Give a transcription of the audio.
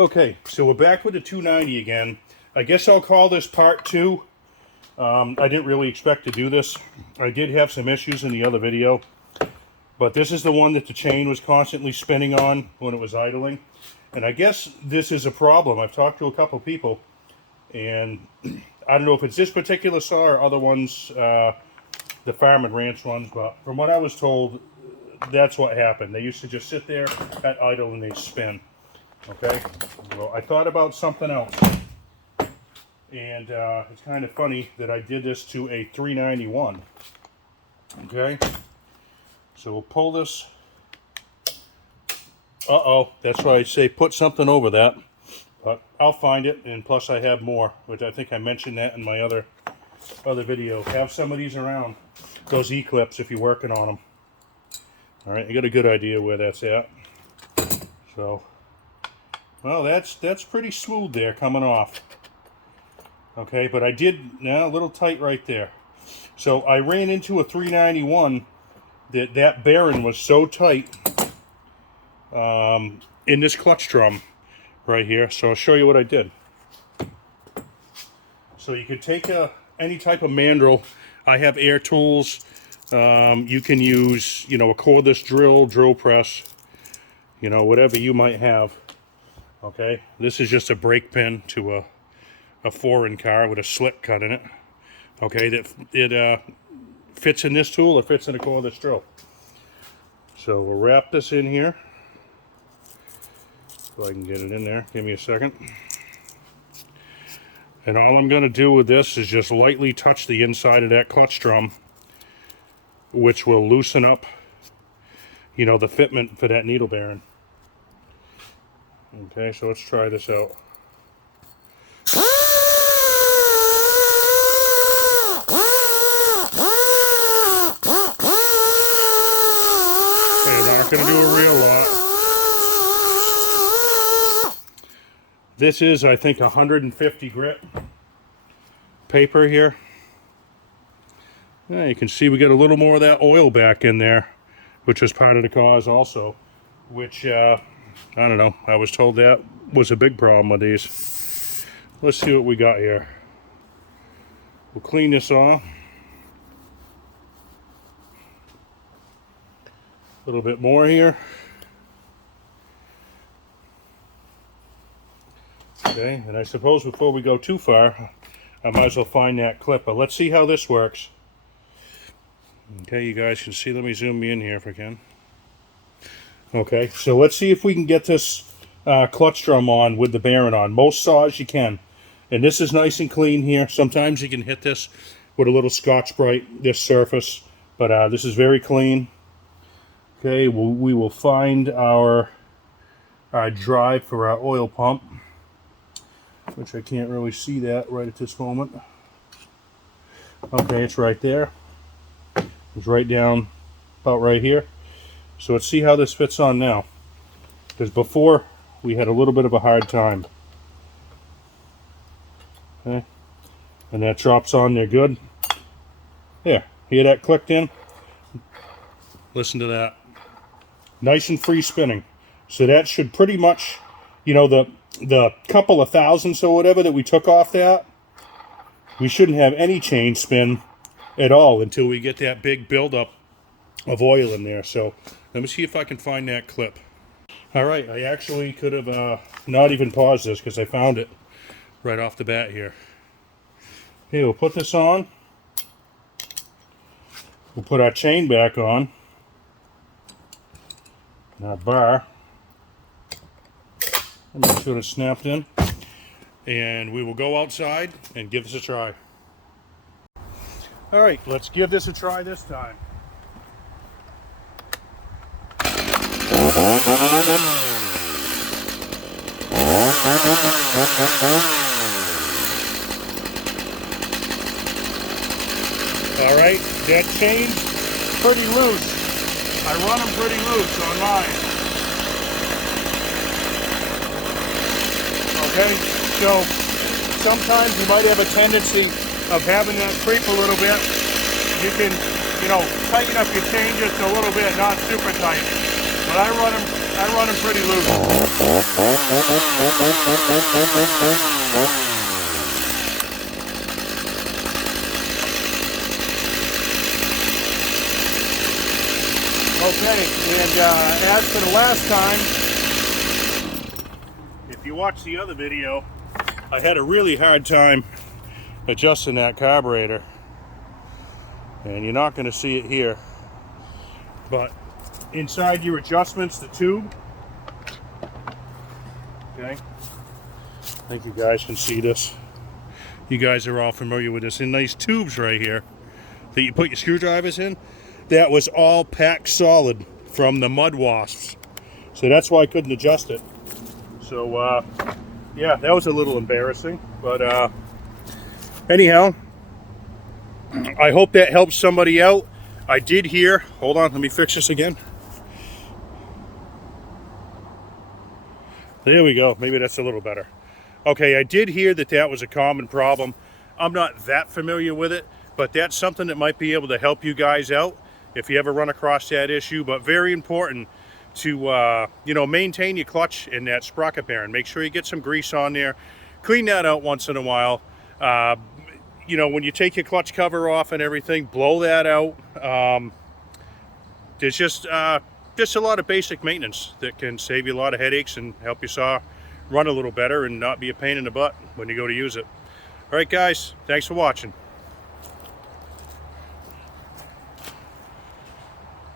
Okay, so we're back with the 290 again. I guess I'll call this part 2. I didn't really expect to do this. I did have some issues in the other video, but this is the one that the chain was constantly spinning on when it was idling. And I guess this is a problem. I've talked to a couple people, and I don't know if it's this particular saw or other ones, the farm and ranch ones, but from what I was told, that's what happened. They used to just sit there at idle and they'd spin. Okay, well, I thought about something else, and it's kind of funny that I did this to a 391. Okay, so we'll pull this. That's why I say put something over that, but I'll find it, and plus I have more, which I think I mentioned that in my other video. Have some of these around, those E-clips, if you're working on them. All right, you got a good idea where that's at. So. Well, that's pretty smooth there coming off. Okay, but I did, a little tight right there. So I ran into a 391 that bearing was so tight in this clutch drum right here. So I'll show you what I did. So you could take any type of mandrel. I have air tools. You can use, a cordless drill press, whatever you might have. Okay, this is just a brake pin to a foreign car with a slit cut in it. Okay, that it fits in this tool or fits in a cordless drill. So we'll wrap this in here. So I can get it in there. Give me a second. And all I'm going to do with this is just lightly touch the inside of that clutch drum, which will loosen up, the fitment for that needle bearing. Okay, so let's try this out. Okay, not going to do a real lot. This is, I think, 150 grit paper here. Yeah, you can see we get a little more of that oil back in there, which was part of the cause also, which... I don't know. I was told that was a big problem with these. Let's see what we got here. We'll clean this off. A little bit more here. Okay, and I suppose before we go too far, I might as well find that clip. But let's see how this works. Okay, you guys can see. Let me zoom in here if I can. Okay, so let's see if we can get this clutch drum on with the bearing on. Most saws you can. And this is nice and clean here. Sometimes you can hit this with a little Scotch-Brite, this surface. But this is very clean. Okay, we will find our drive for our oil pump, which I can't really see that right at this moment. Okay, it's right there. It's right down about right here. So let's see how this fits on now. Because before, we had a little bit of a hard time. Okay. And that drops on there good. There. Hear that clicked in? Listen to that. Nice and free spinning. So that should pretty much, the couple of thousandths or whatever that we took off that, we shouldn't have any chain spin at all until we get that big buildup of oil in there. So let me see if I can find that clip. All right, I actually could have not even paused this because I found it right off the bat here. Okay, we'll put this on. We'll put our chain back on. And our bar. And make sure it's snapped in. And we will go outside and give this a try. All right, let's give this a try this time. All right, that chain's pretty loose. I run them pretty loose on mine. Okay, so sometimes you might have a tendency of having that creep a little bit. You can, tighten up your chain just a little bit, not super tight. But I I run them pretty loose. Okay, and as for the last time, if you watch the other video, I had a really hard time adjusting that carburetor, and you're not going to see it here, but inside your adjustments, the tube, okay, I think you guys can see this. You guys are all familiar with this. In these tubes right here that you put your screwdrivers in, that was all packed solid from the mud wasps, so that's why I couldn't adjust it. So yeah, that was a little embarrassing, but anyhow, I hope that helps somebody out. I did hear, hold on, let me fix this again. There we go, maybe that's a little better. Okay, I did hear that that was a common problem. I'm not that familiar with it, but that's something that might be able to help you guys out if you ever run across that issue. But very important to you know, maintain your clutch in that sprocket bearing. Make sure you get some grease on there. Clean that out once in a while. You know, when you take your clutch cover off and everything, blow that out. There's just a lot of basic maintenance that can save you a lot of headaches and help your saw run a little better and not be a pain in the butt when you go to use it. All right, guys, thanks for watching.